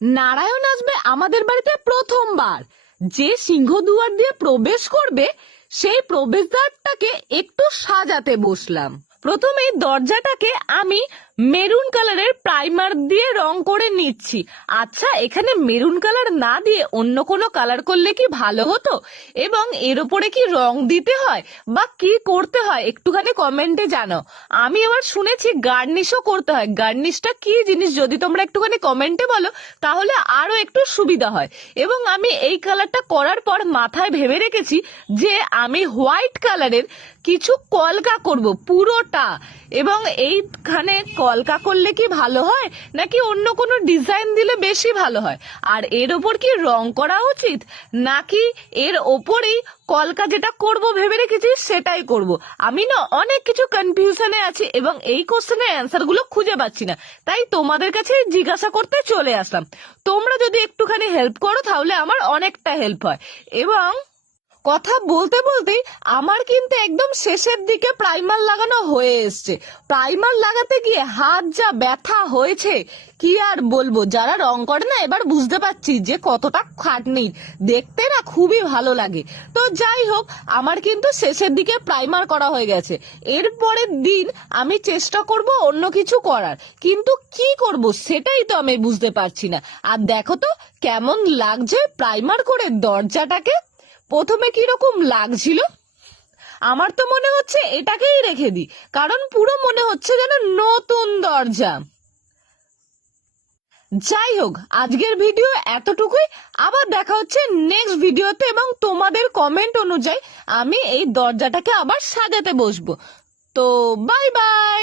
নারায়ণ আসবে আমাদের বাড়িতে প্রথমবার। যে সিংহদুয়ার দিয়ে প্রবেশ করবে সেই প্রবেশদ্বারটাকে একটু সাজাতে বসলাম। প্রথমে দরজাটাকে আমি মেরুন কালারের প্রাইমার দিয়ে রং করে নিচ্ছি। আচ্ছা, এখানে মেরুন কালার না দিয়ে অন্য কোনো কালার করলে কি ভালো হতো? এবং এর উপরে কি রং দিতে হয় বা কি করতে হয় একটুখানি কমেন্টে জানাও। আমি এবার শুনেছি গার্নিশও করতে হয়। গার্নিশটা কি জিনিস যদি তোমরা একটুখানি কমেন্টে বলো তাহলে আরো একটু সুবিধা হয়। এবং আমি এই কালারটা করার পর মাথায় ভেবে রেখেছি যে আমি হোয়াইট কালারের কিছু কলকা করব পুরোটা। এবং এইখানে কলকা করলে কি ভালো হয় নাকি অন্য কোনো ডিজাইন দিলে বেশি ভালো হয়? আর এর ওপর কি রং করা উচিত নাকি এর ওপরেই কলকা যেটা করব ভেবে রেখেছি সেটাই করব? আমি না অনেক কিছু কনফিউশনে আছি এবং এই কোশ্চেনের অ্যান্সার গুলো খুঁজে পাচ্ছি না, তাই তোমাদের কাছে জিজ্ঞাসা করতে চলে আসলাম। তোমরা যদি একটুখানি হেল্প করো তাহলে আমার অনেকটা হেল্প হয়। এবং কথা বলতে বলতেই আমার কিন্তু একদম শেষের দিকে প্রাইমার লাগানো হয়ে এসছে। প্রাইমার লাগাতে গিয়ে হাত যা ব্যথা হয়েছে কি আর বলবো। যারা রং করে না এবার বুঝতে পারছি যে কতটা খাটনি। দেখতে না খুবই ভালো লাগে। তো যাই হোক, আমার কিন্তু শেষের দিকে প্রাইমার করা হয়ে গেছে। এরপরের দিন আমি চেষ্টা করব অন্য কিছু করার, কিন্তু কি করব সেটাই তো আমি বুঝতে পারছি না। আর দেখো তো কেমন লাগছে প্রাইমার করে দরজাটাকে। প্রথমে কিরকম লাগছিল, আমার তো মনে হচ্ছে এটাকেই রেখে দিই, কারণ পুরো মনে হচ্ছে যেন নতুন দরজা। যাই হোক, আজকের ভিডিও এতটুকুই। আবার দেখা হচ্ছে নেক্সট ভিডিওতে এবং তোমাদের কমেন্ট অনুযায়ী আমি এই দরজাটাকে আবার সাজাতে বসবো। তো বাই বাই।